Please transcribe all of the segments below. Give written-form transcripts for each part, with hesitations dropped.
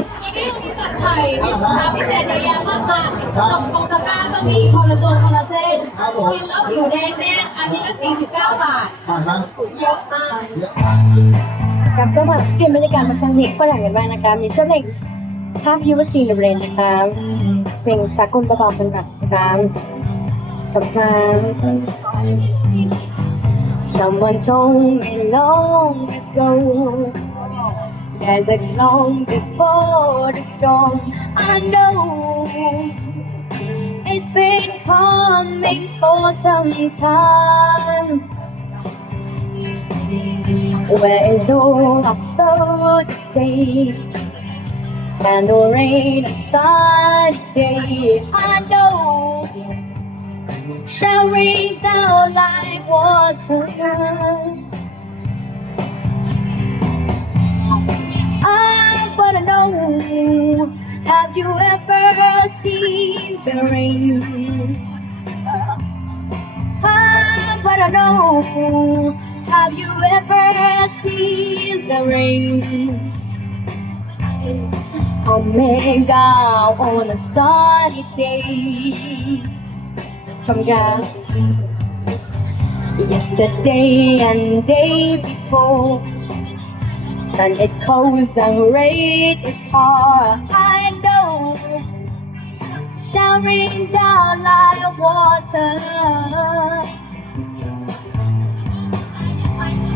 วันนี้เรามีจัดไข่มีสินค้าพิเศษเยอะแยะมากมายตรงตะกร้าก็มีคอลลาเจนกินแล้วผิวแดงแน่นอันนี้ก็49 บาทเยอะมากครับก็มาเปลี่ยนบรรยากาศมาฟังเพลงฝรั่งกันบ้างนะคะมีชื่อเพลง Have You Seen the Rain นะคะเพลงสากลเบาๆเป็นแบบนะครับกับเพลง Someone told me long ago there's a long before the storm. I know it's been coming for some time. Where is all our soul to say? And the rain a sunny day. I know showering down like water. I wanna know, have you ever seen the rain? I wanna know, have you ever seen the rain? Coming down on a sunny day. Come down. Yesterday and day before, sun it cold and rain is hard. I know, showering down like water.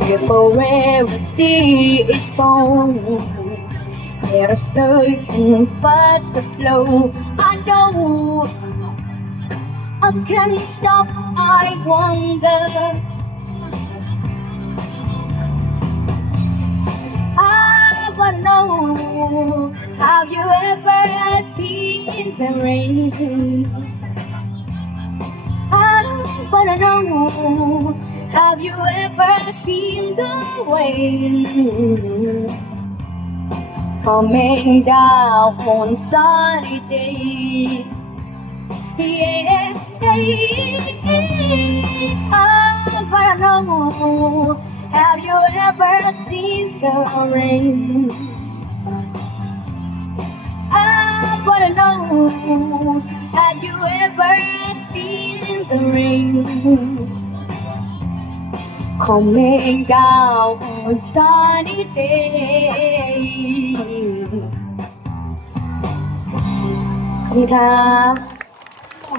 Before everything is gone, there are certain further slow. I know, I can't stop. I wonder. I wanna know, have you ever seen the rain? I wanna know, have you ever seen the rain? Coming down on sunny day. Yeah, I wanna know, have you ever seen the rain? I wanna know, have you ever seen the rain? Coming down on sunny day. ขอบคุณครับ